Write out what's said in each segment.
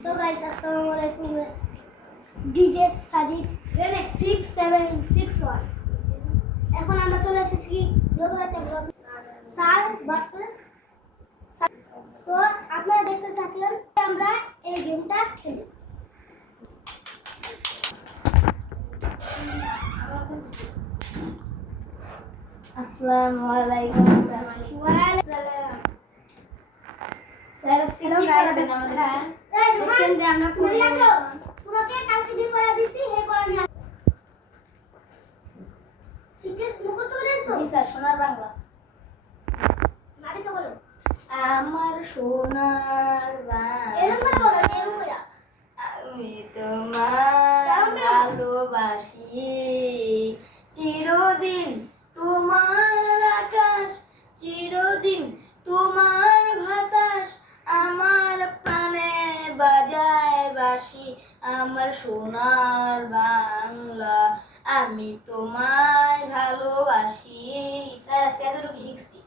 তো গাইস আসসালামু আলাইকুম ডিজে সাজিদ 6761 এখন আমরা চলে এসেছি নতুন একটা ব্লগ স্যার ভার্সেস তো আপনারা দেখতে থাকলেন আমরা এই গেমটা খেলি আসসালামু আলাইকুম ওয়া আলাইকুম আসসালাম স্যার আজকে কি করবেন আমাদের দেখেন যে আমরা পুরোকে কালকে যে পড়া দিছি হে পড়া নিয়ে শিখে মুখস্থ করে এসো জি স্যার সোনার বাংলা নারীকে বলো আমার সোনার বাংলা এরকম করে বলো এরকম করে আমি তোমায় ভালোবাসি চিরদিন তোমার আকাশ চিরদিন তোমার বাতাস আমার প্রাণে বাজায় বাঁশি আমার সোনার বাংলা আমি তোমায় ভালোবাসি স্যার আজকে এতটুকু শিখছি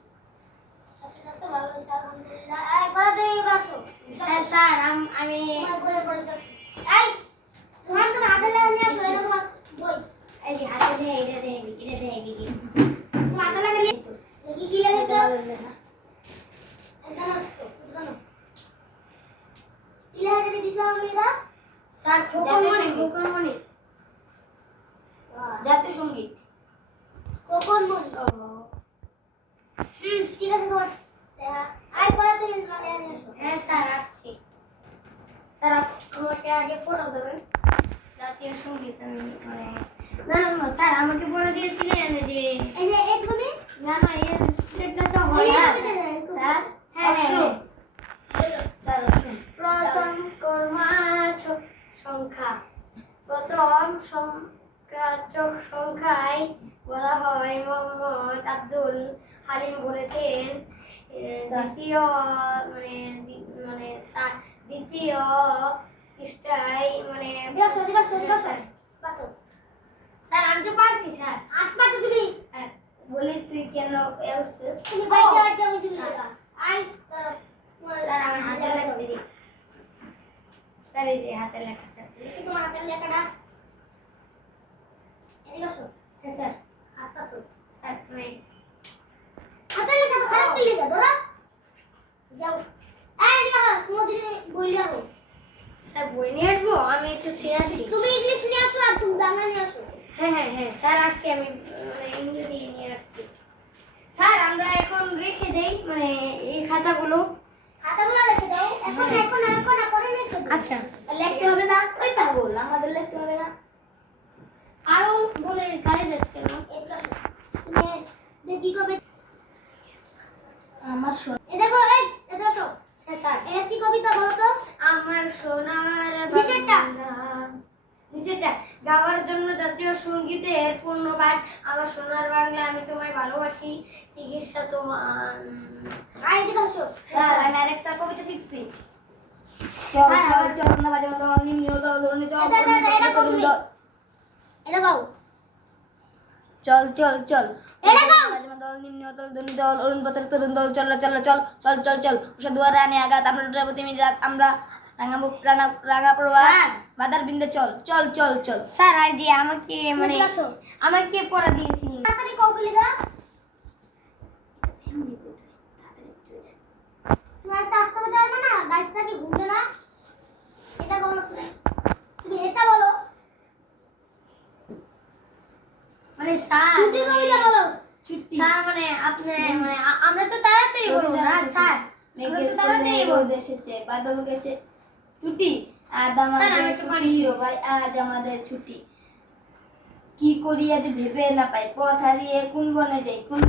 আচ্ছা ভালো হয়েছে আলহামদুলিল্লাহ আর পড়াতে আসো হ্যাঁ স্যার আমি বলে পড়তেছি এই তোমার তো হাতে লাগা নিয়ে আসো এটা তোমার বই এই যে হাতে দিয়ে এটা দিয়ে বিধি তোমার হাতে লাগা নিয়ে তো কি লাগেছে এটা নষ্ট জানো ইলা যদি দিছো আমরা স্যার খোকনমণি জাতীয় সঙ্গীত খোকনমণি ঠিক আছে তোমার আই পড়াতে চলে আসো হ্যাঁ স্যার আসছি স্যার আমাকে আগে পড়া দেবেন জাতীয় সঙ্গীত আমি মানে না স্যার আমাকে পড়া দিয়েছিলেন যে এই যে একদমই না এটা তো হয় না স্যার হ্যাঁ স্যার প্রথম প্রথম সংখ্যায় বলা হয় মোহাম্মদ আব্দুল হালিম বলেছেন দ্বিতীয় পৃষ্ঠায় মানে স্যার আমি তো পারছি স্যার আটটা তো তুমি স্যার বলি তুই কেন এসেছিস তুমি বাইরে আইতে হইছিল আই স্যার আমার হাতে লেখা দিদি স্যার এই যে হাতে লেখা স্যার কি তোমার হাতে লেখাটা এদিকে আসো হ্যাঁ স্যার হাতটা তো স্যার তুমি হাতে লেখা তো খারাপ করে লেখা ধরো যাও এই দেখো তোমাদের বই লাও স্যার বই নিয়ে আসবো আমি একটু চেয়ে আসি তুমি ইংলিশ নিয়ে আসো আর তুমি বাংলা নিয়ে আসো হ্যাঁ স্যার আজকে আমি মানে ইংরেজি নিয়ে আসছি স্যার আমরা এখন রেখে দেই মানে এই খাতাগুলো রেখে দাও এখন পরে লিখে দাও আচ্ছা লিখতে হবে না ওই পাগল আমাদের লিখতে হবে না আরো বলে কালে যাচ্ছে কেন এটা তুমি দেখি কবে আমার এটা দেখো এটা দেখো হ্যাঁ স্যার এটা কি কবিতা বলো তো আমার সোনার নিচেরটা গাওয়ার জন্য জাতীয় সঙ্গীতের পূর্ণপাঠ আমার সোনার বাংলা আমি তোমায় ভালোবাসি চিকিৎসা তোমার আইডি দাও স্যার আমি আরেকটা কবিতা শিখছি চল না বাজে মতো নিম্ন দাও ধরনি তো এটা গাও চল এটা গাও বাজে মতো নিম্ন দল ধরনি দল অরুণ পত্র তরুণ দল চল ওষুধ দুয়ারে আনে আঘাত আমরা প্রতি মিজাত আমরা রাঙা প্রভা বাদার বিন্দু চল স্যার আই যে আমাকে মানে আমাকে পড়া দিয়েছিলেন তাড়াতাড়ি কওগুলি গা তোমার টাস্ক করতে পারবে না গাইসটা কি ঘুরবে না এটা বলো তুমি এটা বলো মানে স্যার ছুটি কবিতা বলো ছুটি স্যার মানে আপনি মানে আমরা তো তাড়াতাড়ি বলবো না স্যার মেঘের তাড়াতাড়ি বলতে এসেছে বাদল গেছে ছুটি আজ আমাদের ছুটি ও ভাই আজ আমাদের ছুটি কি করি আজ ভেবে না পাই পথ হারিয়ে কোন বনে যাই কোন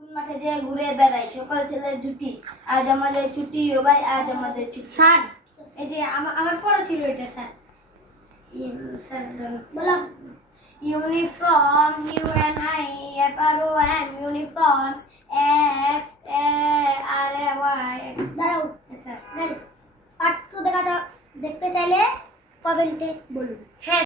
মাঠে যে ঘুরে বেড়াই সকল ছেলের ছুটি আজ আমাদের ছুটি ও ভাই আজ আমাদের ছুটি স্যার এই যে আমার পড়া ছিল এটা স্যার স্যার বলো uniform UNI FROM uniform XARY দাঁড়াও স্যার গাইস পার্ট 2 দেখতে চাইলে কমেন্টে বলুন হ্যাঁ